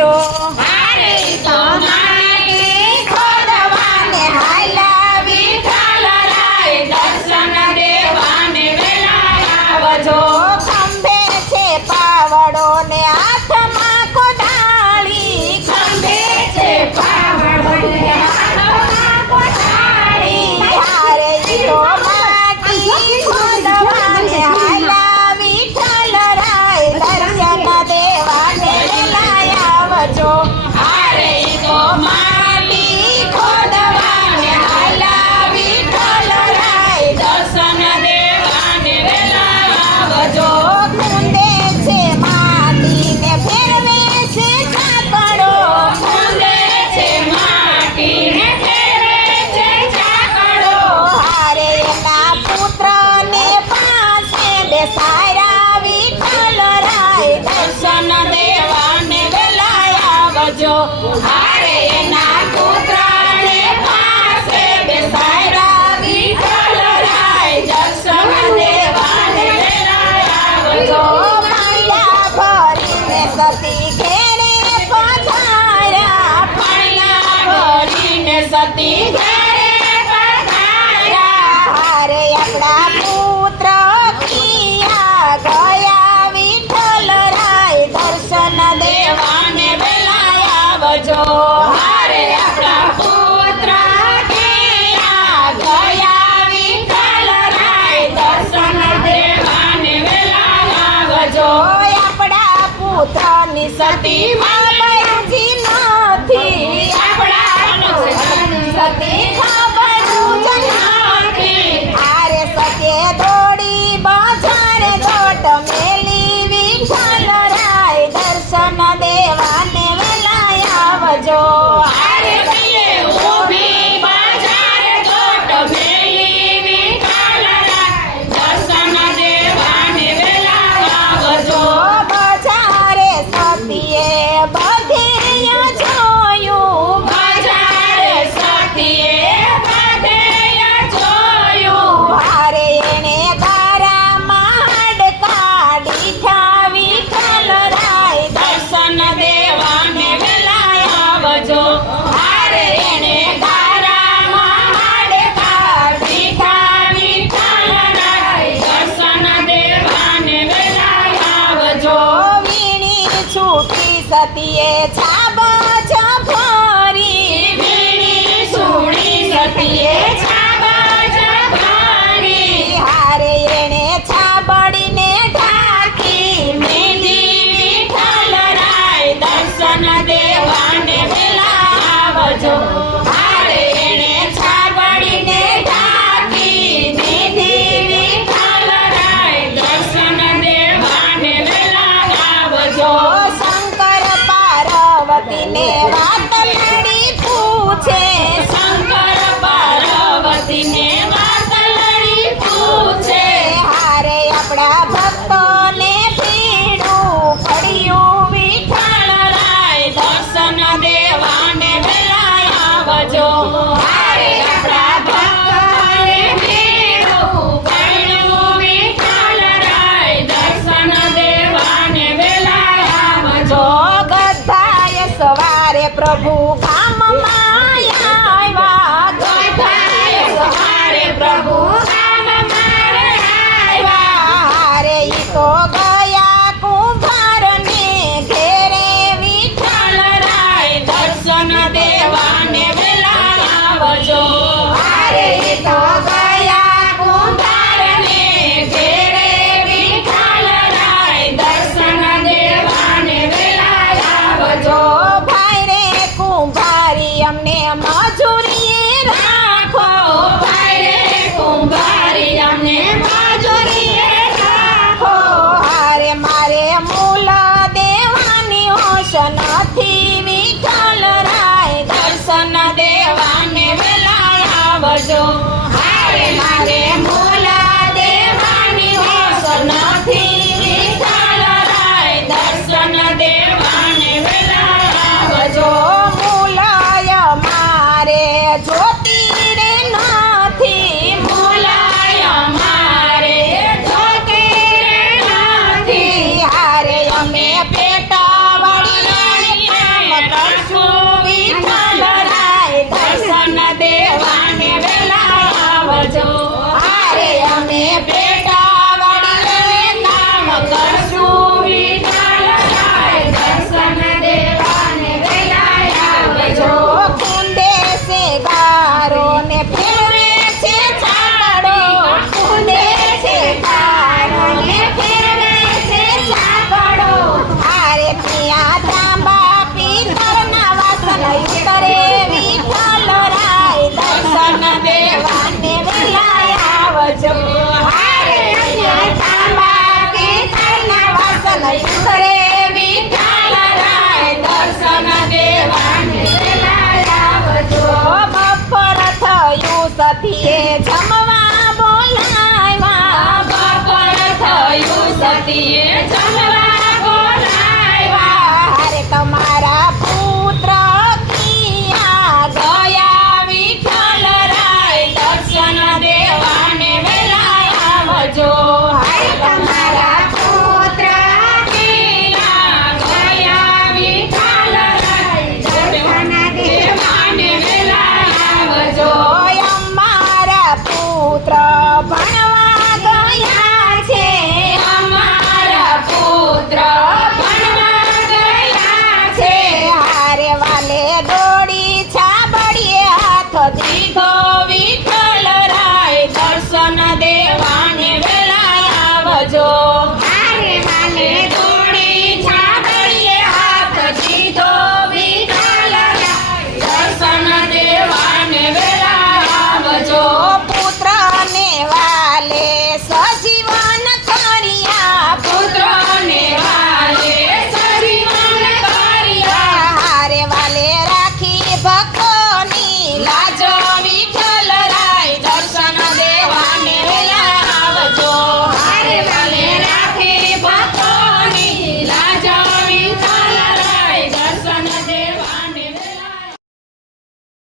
આવજો. હારે તો માટી ખોદવાને હાલા વિઠ્ઠલ રાય દર્શન દેવાને વેલા આવજો. ખંભે છે પાવડો ને હાથમાં કોદાળી. ખંભે છે પાવડો ને હાથમાં કોદાળી. હારે તો માટી ખોદવાને હાલા વિઠ્ઠલ રાય દર્શન દેવાને વેલા આવજો. હારે તો માટી ખોદવાને હાલા વિઠ્ઠલ રાય દર્શન દેવાને વેલા આવજો. કુંડે છે માટી ને ફેરવે છે કાકડો. કુંડે છે માટી ને ફેરવે છે ચાકડો. હારે એના પુત્ર ને પાસે બેસાડ્યા વિઠ્ઠલ રાય દર્શન દેવાને વેલા આવજો. હારે એના પુત્રને પાસે બેસાડ્યા વિઠ્ઠલ રાય દર્શન દેવાને વેલા આવજો. માયા ભરીને સતી ઘેરે પધાર્યા. પૈણા ભરીને સતી ઘરે પધાર્યા. હારે આપણા પુત્ર કિયા ગયા વિઠ્ઠલ રાય દર્શન દેવાને વેલા આવજો. હારે આપણા પુત્ર ગયા ગયા વિઠ્ઠલ રાય દર્શન દેવાને વેલા આવજો. આપણા પુત્રની સતી બાબાજી નથી. આપણા સતી ખબર જ નથી. હારે સતે દોડી બજારે દોટ મેલી વિઠ્ઠલ રાય દર્શન દેવાને વેલા આવજો. હારે પીએ ઊભી બજારે દોટ મેલી વિઠ્ઠલ રાય દર્શન દેવાને વેલા આવજો. બજારે સતીએ બધે જોયું. બજારે સતીએ બધે જોયું. હારે એણે ગારામાં હાડકા દીઠા વિઠ્ઠલ રાય દર્શન દેવાને વેલા આવજો. હારે એણે ગારામાં હાડકા દીઠા વિઠ્ઠલ રાય દર્શન દેવાને વેલા આવજો. વીણી છૂટી સતીએ છાબજ ભરી. વીણી સુણી સતીએ છાબજ ભરી. હારે એણે છાબડીને ઢાંકી. મેંદી વિઠ્ઠલ રાય દર્શન દેવાને વેલા આવજો. હારે એણે છાબડીને ઢાંકી. મેંદી વિઠ્ઠલ રાય દર્શન દેવાને વેલા આવજો. શંકર પાર્વતીને વાત લડી પૂછે. શંકર પાર્વતીને વાત લડી પૂછે. હારે આપણા ભક્તોને પીડું પડ્યું વિઠ્ઠલ રાય દર્શન દેવાને વેલા આવજો. હારે આપણા ભક્તોને પીડું પડ્યું વિઠ્ઠલ રાય દર્શન દેવાને વેલા આવજો. ગધાએ સવારે પ્રભુ ગામમાં આવ્યા. ગધાએ સવારે પ્રભુ ગામમાં આવ્યા. હારે ઈ તો ગયા કુંભારને ઘેરે વિઠ્ઠલ રાય દર્શન દેવાને વેલા આવજો. હારે તો ગયા કુંભારને ઘેરે વિઠ્ઠલ રાય દર્શન દેવાને વેલા આવજો. ભાઈ રે કુંભારી અમને મજૂરીએ રાખો. ભાઈ રે કુંભારી અમને મજૂરીએ રાખો. હારે સતીએ જમવા